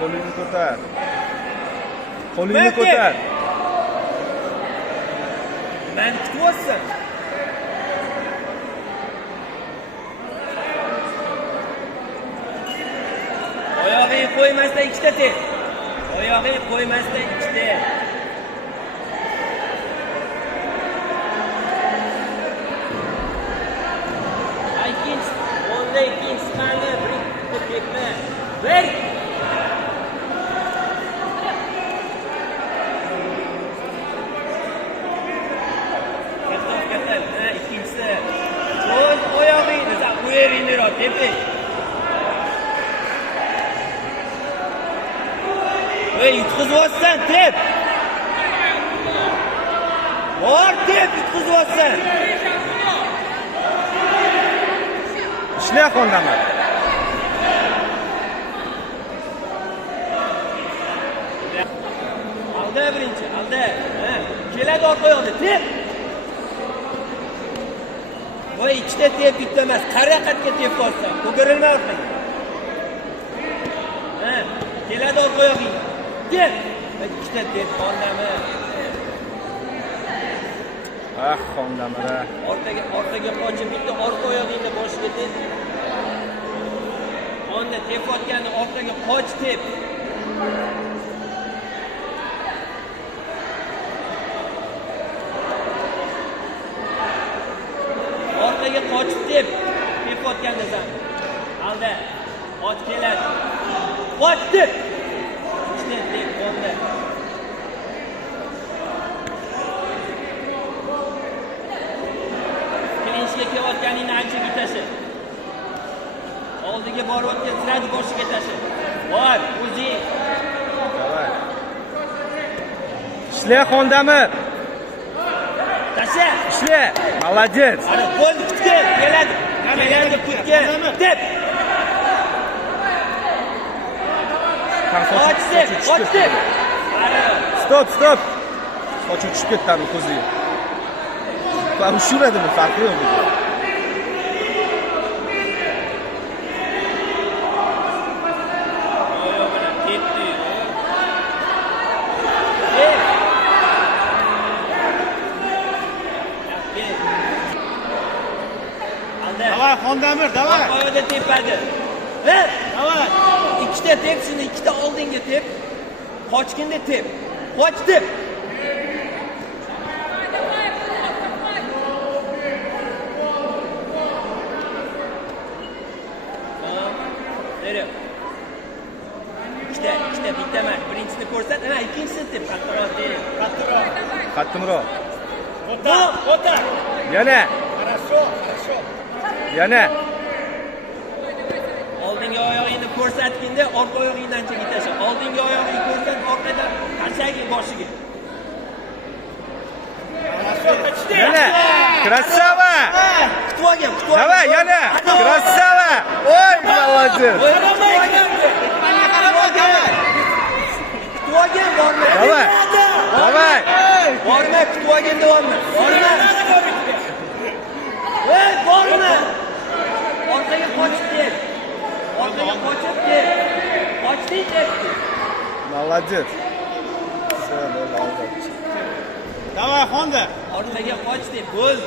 Qo'lingni ko'tar. Qo'lingni ko'tar. Men kutyapsan. Oyog'ingni qo'ymasdan ikkita tep. Oyog'ingni qo'ymasdan ikkita. Onda ikkinchisi qani? Bir tepma. Bir. İkincisi. Qo'y oyog'ingni, sen qo'yaringni ro, teping. Ey, yutqizyapsan, tep. Bor, tep, yutqizyapsan. Ishla Xondamir. Alda birinchi, alda. Keladi orqa yoqda, tep. Voy, ikkita tep bitta emas, qariyoqqa tepyapsan. Ko'garilma orqaga. Keladi orqa yoqingga. Tep. Ikkita tep Xondamir. Xondamir. Orqaga qochib bitta orqa oyog'ingni boshiga tep. Onda tepayotganda orqaga qoch tep. Orqaga qochib tep. Tepayotganda sen. Alda. Qoch keladi. Qoch tep. Ikkita tep onda. Kelayotganingni anchaga tashi. Oldiga borayotgan sirani boshiga tashi. Bor, o'zing. Davay. Ishla Xondamir. Tasha. Ishla. Молодец. Ana qo'l tutgan, keladi. Keladi tutgan. Tep. Qoch tep. Stop. Soch tushib ketdi ko'ziga. Ben şurada mı farkı yok mu? Davay Xondamir, davay. Oyog'ida tepadi. Davay. Ikkita tep, shuni ikkita oldinga tep. Qochganda tep. Qoch tep. İkide bitti hemen. Birincisini ko'rsat, ikkinchisini tep. Qattiqroq tep. Qattiqroq. Ota. Yana. Хорошо. Yana. Oldingi oyog'ingni ko'rsatganda orqa oyog'ingni anchaga tasha. Oldingi oyog'ingni ko'rsat, orqadan tashagin boshiga. Yana. Krasava. Kutib olgan. Davay, yana. Krasava. Oy, молодец. Kutib borma. Davay. Borma, kutib olgan davomli. Borma. Borma. Orqaga qochib kel. Qochding deb. Молодец. Davay Xonda. Orqaga qoch deb bo'ldi.